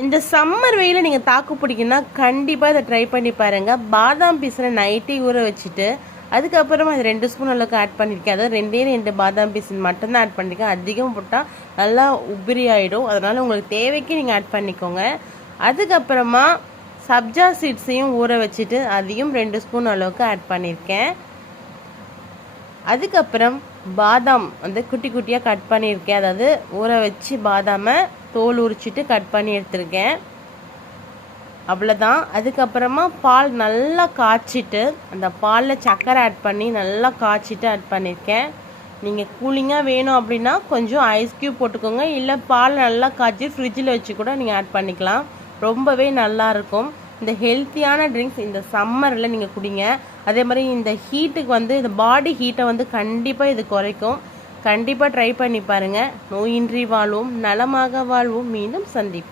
இந்த சம்மர் வெயில நீங்கள் தாக்கு பிடிக்குன்னா கண்டிப்பாக இதை ட்ரை பண்ணி பாருங்கள். பாதாம் பீஸில் நைட்டே ஊற வச்சுட்டு அதுக்கப்புறமா அது 2 ஸ்பூன் அளவுக்கு ஆட் பண்ணியிருக்கேன். அதாவது 2 பாதாம் பீஸ் மட்டும்தான் ஆட் பண்ணியிருக்கேன். அதிகம் போட்டால் நல்லா உபிரி ஆகிடும். அதனால் உங்களுக்கு தேவைக்கு நீங்கள் ஆட் பண்ணிக்கோங்க. அதுக்கப்புறமா சப்ஜா சீட்ஸையும் ஊற வச்சுட்டு அதையும் 2 ஸ்பூன் அளவுக்கு ஆட் பண்ணியிருக்கேன். அதுக்கப்புறம் பாதாம் வந்து குட்டி குட்டியாக கட் பண்ணியிருக்கேன். அதாவது ஊற வச்சு பாதாமை தோல் உரிச்சிட்டு கட் பண்ணி எடுத்துருக்கேன். அவ்வளோதான். அதுக்கப்புறமா பால் நல்லா காய்ச்சிட்டு அந்த பாலில் சர்க்கரை ஆட் பண்ணி நல்லா காய்ச்சிட்டு ஆட் பண்ணியிருக்கேன். நீங்கள் கூலிங்காக வேணும் அப்படின்னா கொஞ்சம் ஐஸ் க்யூப் போட்டுக்கோங்க. இல்லை பால் நல்லா காய்ச்சி ஃப்ரிட்ஜில் வச்சு கூட நீங்கள் ஆட் பண்ணிக்கலாம். ரொம்பவே நல்லாயிருக்கும். இந்த ஹெல்த்தியான ட்ரிங்க்ஸ் இந்த சம்மரில் நீங்கள் குடிங்க. அதே மாதிரி இந்த ஹீட்டுக்கு வந்து இந்த பாடி ஹீட்டை வந்து கண்டிப்பாக இது குறைக்கும். கண்டிப்பாக ட்ரை பண்ணி பாருங்கள். நோயின்றி வாழ்வோம், நலமாக வாழ்வோம். மீண்டும் சந்திப்போம்.